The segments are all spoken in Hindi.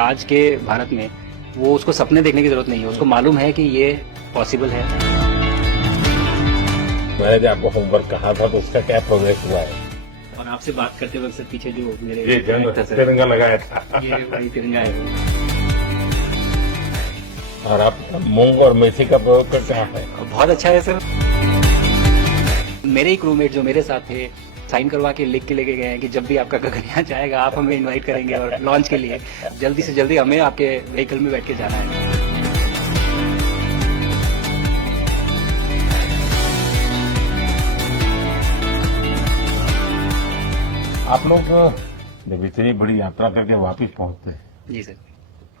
आज के भारत में वो उसको सपने देखने की जरूरत नहीं है, उसको मालूम है कि ये पॉसिबल है। मैंने जो आपको होमवर्क कहा था तो उसका क्या प्रोग्रेस हुआ है? और आपसे बात करते वक्त सर पीछे जो मेरे ये तिरंगा लगाया था, ये वही तिरंगा है। और आप मूंग और मेथी का प्रयोग करते हैं? बहुत अच्छा है सर। मेरे एक रूममेट जो मेरे साथ थे साइन करवा के लिख के लेके गए हैं कि जब भी आपका गगनयान जाएगा आप हमें इनवाइट करेंगे और लॉन्च के लिए जल्दी से जल्दी हमें आपके व्हीकल में बैठ के जाना है। आप लोग जब इतनी बड़ी यात्रा करके वापस पहुंचते हैं, जी सर।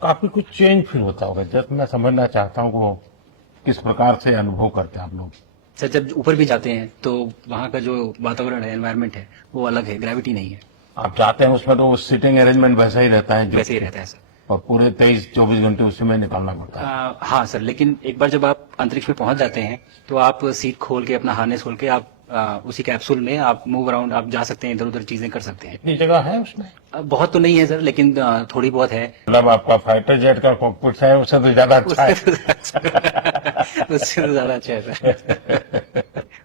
काफी कुछ चेंज फील होता होगा। जब मैं समझना चाहता हूँ वो किस प्रकार से अनुभव करते हैं आप लोग? सर जब ऊपर भी जाते हैं तो वहाँ का जो वातावरण है, एनवायरनमेंट है, वो अलग है, ग्रेविटी नहीं है। आप जाते हैं उसमें तो सीटिंग अरेंजमेंट वैसा ही रहता है वैसे ही रहता है सर। और पूरे 23-24 घंटे उसी में निकालना पड़ता है। हाँ सर, लेकिन एक बार जब आप अंतरिक्ष में पहुंच जाते हैं तो आप सीट खोल के अपना हार्नेस खोल के आप उसी कैप्सूल में आप मूव अराउंड आप जा सकते हैं, इधर उधर चीजें कर सकते हैं। इतनी जगह है उसमें? बहुत तो नहीं है सर, लेकिन थोड़ी बहुत है। मतलब आपका फाइटर जेट का कॉकपिट है उससे तो ज्यादा अच्छा है। उससे तो ज्यादा अच्छा है सर।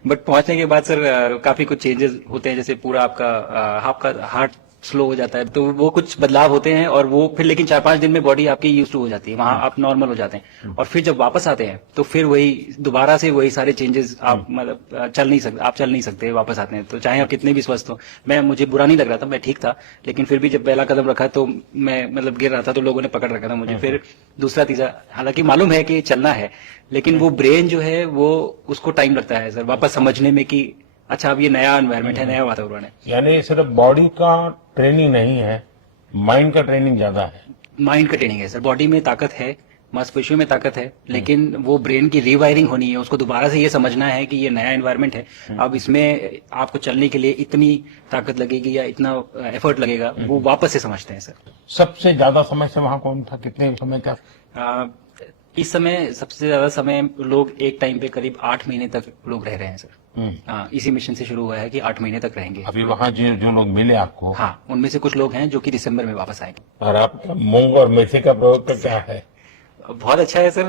बट पहुंचने के बाद सर काफी कुछ चेंजेस होते हैं, जैसे पूरा आपका हार्ट स्लो हो जाता है, तो वो कुछ बदलाव होते हैं और वो फिर लेकिन 4-5 दिन में बॉडी आपकी यूज टू हो जाती है, वहां आप नॉर्मल हो जाते हैं। और फिर जब वापस आते हैं तो फिर वही दोबारा से वही सारे चेंजेस आप मतलब चल नहीं सकते वापस आते हैं, तो चाहे आप कितने भी स्वस्थ हो। मुझे बुरा नहीं लग रहा था, मैं ठीक था, लेकिन फिर भी जब पहला कदम रखा तो मैं मतलब गिर रहा था तो लोगों ने पकड़ रखा था मुझे। फिर दूसरा तीसरा, हालांकि मालूम है कि चलना है, लेकिन वो ब्रेन जो है वो उसको टाइम लगता है सर वापस समझने में कि अच्छा अब ये नया एनवायरमेंट है, नया वातावरण है। यानी सिर्फ बॉडी का ट्रेनिंग नहीं है, माइंड का ट्रेनिंग ज्यादा है। माइंड का ट्रेनिंग है सर। बॉडी में ताकत है, मांसपेशियों में ताकत है, लेकिन वो ब्रेन की रीवायरिंग होनी है, उसको दोबारा से ये समझना है कि ये नया एनवायरनमेंट है, अब इसमें आपको चलने के लिए इतनी ताकत लगेगी या इतना एफर्ट लगेगा, वो वापस से समझते हैं सर। सबसे ज्यादा समय से वहां कौन था, कितने समय का? इस समय सबसे ज्यादा समय लोग एक टाइम पे करीब 8 महीने तक लोग रह रहे हैं सर। इसी मिशन से शुरू हुआ है कि 8 महीने तक रहेंगे। अभी वहाँ जो लोग मिले आपको? हाँ, उनमें से कुछ लोग हैं जो कि दिसंबर में वापस आएंगे। और आपका मूंग और मेथी का प्रयोग का क्या है? बहुत अच्छा है सर।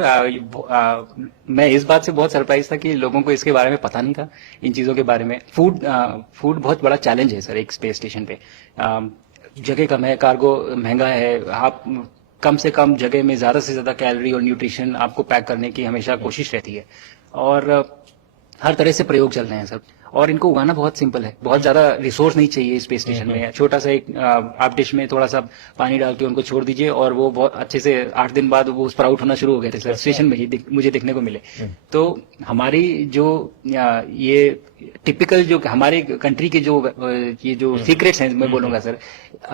मैं इस बात से बहुत सरप्राइज था कि लोगों को इसके बारे में पता नहीं था, इन चीजों के बारे में। फूड बहुत बड़ा चैलेंज है सर एक स्पेस स्टेशन पे। जगह कम है, कार्गो महंगा है, आप कम से कम जगह में ज्यादा से ज्यादा कैलोरी और न्यूट्रिशन आपको पैक करने की हमेशा कोशिश रहती है, और हर तरह से प्रयोग चल रहे हैं सर। और इनको उगाना बहुत सिंपल है, बहुत ज्यादा रिसोर्स नहीं चाहिए स्पेस स्टेशन में। छोटा सा एक आप डिश में थोड़ा सा पानी डाल के उनको छोड़ दीजिए और वो बहुत अच्छे से 8 दिन बाद वो स्प्राउट होना शुरू हो गए थे सर, स्टेशन में ही मुझे देखने को मिले। तो हमारी जो ये टिपिकल जो हमारे कंट्री के ये जो सीक्रेट्स हैं मैं बोलूंगा सर,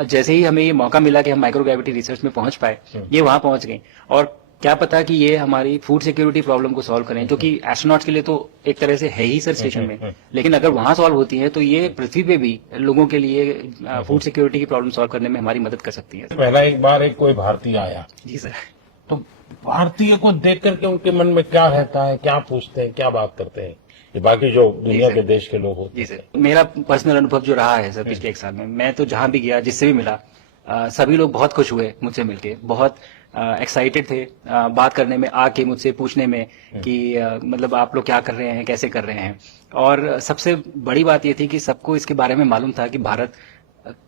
जैसे ही हमें ये मौका मिला कि हम माइक्रोग्रेविटी रिसर्च में पहुंच पाए, ये वहां पहुंच गए। और क्या पता कि ये हमारी फूड सिक्योरिटी प्रॉब्लम को सॉल्व करें, जो कि एस्ट्रोनॉट्स के लिए तो एक तरह से है ही सर स्टेशन में, लेकिन अगर वहां सॉल्व होती है तो ये पृथ्वी पे भी लोगों के लिए फूड सिक्योरिटी की प्रॉब्लम सॉल्व करने में हमारी मदद कर सकती है। पहला एक बार कोई भारतीय आया। जी सर। तो भारतीय को देख करके उनके मन में क्या रहता है, क्या पूछते हैं, क्या बात करते हैं, ये बाकी जो दुनिया के देश के लोग होते हैं? जी सर, मेरा पर्सनल अनुभव जो रहा है सर पिछले 1 साल में, मैं तो जहां भी गया, जिससे भी मिला, सभी लोग बहुत खुश हुए मुझसे मिलके, बहुत एक्साइटेड थे बात करने में, आके मुझसे पूछने में कि मतलब आप लोग क्या कर रहे हैं, कैसे कर रहे हैं। और सबसे बड़ी बात ये थी कि सबको इसके बारे में मालूम था कि भारत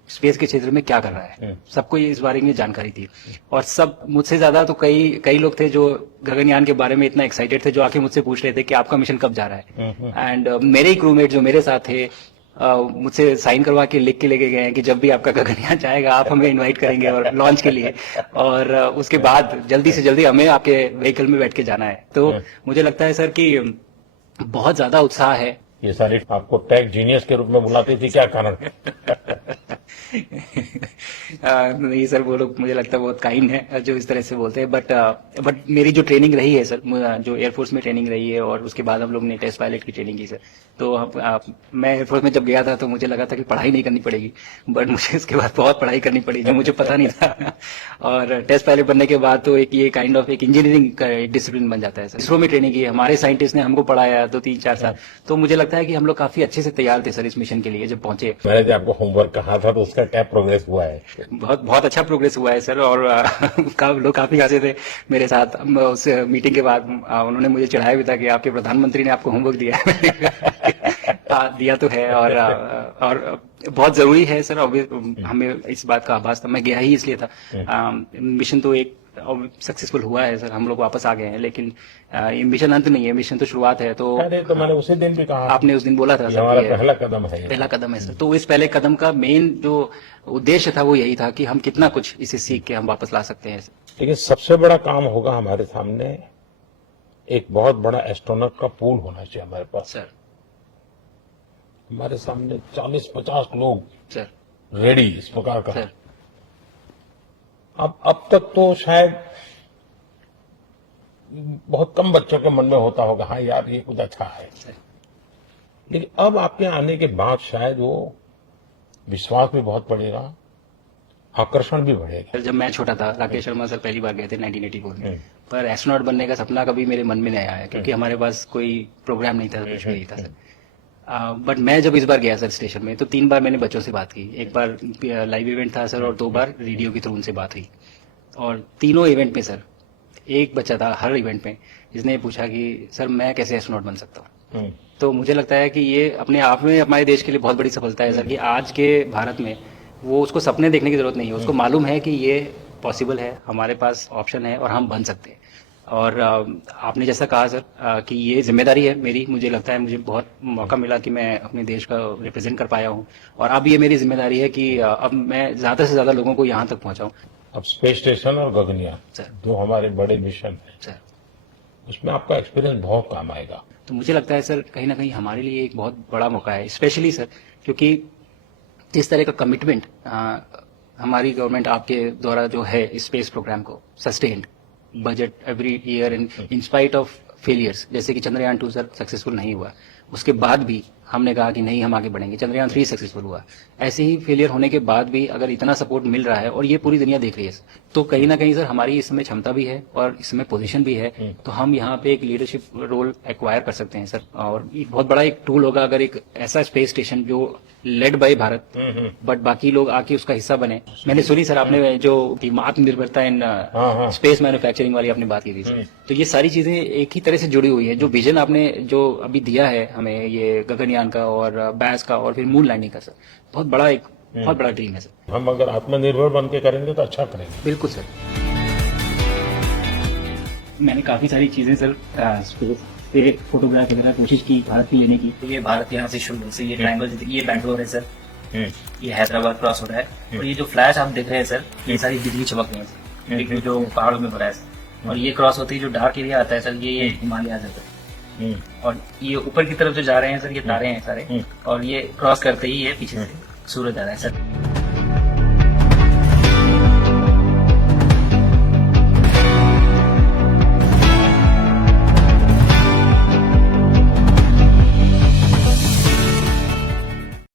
स्पेस के क्षेत्र में क्या कर रहा है, सबको इस बारे में जानकारी थी। और सब मुझसे ज्यादा तो कई लोग थे जो गगनयान के बारे में इतना एक्साइटेड थे, जो आके मुझसे पूछ रहे थे कि आपका मिशन कब जा रहा है। एंड मेरे ही क्रूमेट जो मेरे साथ थे मुझसे साइन करवा के लिख के लेके गए हैं कि जब भी आपका गगनयान जाएगा आप हमें इनवाइट करेंगे और लॉन्च के लिए, और उसके बाद जल्दी से जल्दी हमें आपके व्हीकल में बैठ के जाना है। तो मुझे लगता है सर कि बहुत ज्यादा उत्साह है। ये सारी आपको टेक जीनियस के रूप में बुलाती थी, क्या कारण? नहीं सर, वो लोग मुझे लगता है बहुत काइंड है जो इस तरह से बोलते हैं, बट मेरी जो ट्रेनिंग रही है सर, जो एयरफोर्स में ट्रेनिंग रही है और उसके बाद हम लोग ने टेस्ट पायलट की ट्रेनिंग की सर, तो मैं एयरफोर्स में जब गया था तो मुझे लगा था कि पढ़ाई नहीं करनी पड़ेगी, बट मुझे इसके बाद बहुत पढ़ाई करनी पड़ी जो मुझे पता नहीं था। और टेस्ट पायलट बनने के बाद तो ये काइंड ऑफ एक इंजीनियरिंग का एक डिसिप्लिन बन जाता है सर। इसरो में ट्रेनिंग की, हमारे साइंटिस्ट ने हमको पढ़ाया 2-3-4 साल, तो मुझे लगता है कि हम लोग काफी अच्छे से तैयार थे सर इस मिशन के लिए जब पहुंचे। मैंने जो आपको होमवर्क कहा था तो उसका क्या प्रोग्रेस हुआ है? बहुत बहुत अच्छा प्रोग्रेस हुआ है सर। और लोग काफी हंसे थे मेरे साथ उस मीटिंग के बाद। उन्होंने मुझे चिढ़ाया भी था कि आपके प्रधानमंत्री ने आपको होमवर्क दिया है। दिया तो है, और बहुत जरूरी है सर। हमें इस बात का आभास था, मैं गया ही इसलिए था। मिशन तो एक सक्सेसफुल हुआ है सर, हम लोग वापस आ गए हैं, लेकिन ये मिशन अंत नहीं है, मिशन तो शुरुआत है। तो अरे तो मैंने उसी दिन भी कहा, आपने उस दिन बोला था ये सर हमारा कि पहला कदम है। पहला कदम है सर। तो इस पहले कदम का मेन जो उद्देश्य था वो यही था कि हम कितना कुछ इसे सीख के हम वापस ला सकते हैं। लेकिन सबसे बड़ा काम होगा हमारे सामने, एक बहुत बड़ा एस्ट्रोनॉट का पूल होना चाहिए हमारे पास। सर हमारे सामने 40-50 लोग सर रेडी इस प्रकार का। सर अब तक तो शायद बहुत कम बच्चों के मन में होता होगा, हाँ यार ये कुछ अच्छा है, सर लेकिन अब आपके आने के बाद शायद वो विश्वास भी बहुत बढ़ेगा, आकर्षण भी बढ़ेगा। सर, जब मैं छोटा था, राकेश शर्मा सर पहली बार गए थे 1984 में, पर एस्ट्रोनॉट बनने का सपना कभी मेरे मन में नहीं आया, क्योंकि हमारे पास कोई प्रोग्राम नहीं था, कुछ भी नहीं था सर। बट मैं जब इस बार गया सर स्टेशन में, तो 3 बार मैंने बच्चों से बात की। एक बार लाइव इवेंट था सर, और 2 बार रेडियो के थ्रू उनसे बात हुई। और तीनों इवेंट में सर एक बच्चा था हर इवेंट में जिसने पूछा कि सर मैं कैसे एस्ट्रोनॉट बन सकता हूँ। तो मुझे लगता है कि ये अपने आप में हमारे देश के लिए बहुत बड़ी सफलता है सर, कि आज के भारत में वो उसको सपने देखने की जरूरत नहीं है, उसको मालूम है कि ये पॉसिबल है, हमारे पास ऑप्शन है और हम बन सकते हैं। और आपने जैसा कहा सर कि ये जिम्मेदारी है मेरी, मुझे लगता है मुझे बहुत मौका मिला कि मैं अपने देश का रिप्रेजेंट कर पाया हूँ, और अब ये मेरी जिम्मेदारी है कि अब मैं ज्यादा से ज्यादा लोगों को यहाँ तक पहुँचाऊँ। अब स्पेस स्टेशन और गगनयान सर जो हमारे बड़े मिशन है, सर उसमें आपका एक्सपीरियंस बहुत काम आएगा। तो मुझे लगता है सर कहीं ना कहीं हमारे लिए एक बहुत बड़ा मौका है, स्पेशली सर क्योंकि जिस तरह का कमिटमेंट हमारी गवर्नमेंट आपके द्वारा जो है स्पेस प्रोग्राम को sustained budget every year in spite of failures, जैसे कि चंद्रयान 2 सर सक्सेसफुल नहीं हुआ, उसके बाद भी हमने कहा कि नहीं हम आगे बढ़ेंगे, चंद्रयान 3 सक्सेसफुल हुआ। ऐसे ही फेलियर होने के बाद भी अगर इतना सपोर्ट मिल रहा है और ये पूरी दुनिया देख रही है, तो कहीं ना कहीं सर हमारी इसमें क्षमता भी है और इसमें पोजीशन भी है, तो हम यहाँ पे एक लीडरशिप रोल एक्वायर कर सकते हैं सर। और ये बहुत बड़ा एक टूल होगा अगर एक ऐसा स्पेस स्टेशन जो लेड बाय भारत बट बाकी लोग आके उसका हिस्सा बने। मैंने सुनी सर आपने जो आत्मनिर्भरता इन स्पेस मैन्युफैक्चरिंग वाली आपने बात की थी सर, तो ये सारी चीजें एक ही तरह से जुड़ी हुई है। जो विजन आपने जो अभी दिया है हमें, ये गगनयान का और बैस का और फिर मून लैंडिंग का सर, बहुत बड़ा ड्रीम है सर। हम अगर आत्मनिर्भर बन के करेंगे तो अच्छा करेंगे। बिल्कुल सर। मैंने काफी सारी चीजें सर स्पेस से फोटोग्राफ वगैरह कोशिश की भारत की लेने की। तो ये भारत यहाँ से शुरू से ये ट्रायंगल, ये बैंगलोर है सर, ये हैदराबाद क्रॉस हो रहा है, और ये जो फ्लैश आप देख रहे हैं सर, ये सारी बिजली चमक रही है सर, बिजली जो पहाड़ों में हो रहा है सर, और ये क्रॉस होती है जो डार्क एरिया आता है सर, ये हिमालय आ जाता है, और ये ऊपर की तरफ जो जा रहे हैं सर, ये तारे हैं सारे, और ये क्रॉस करते ही ये पीछे से सूरज आ रहा है सर।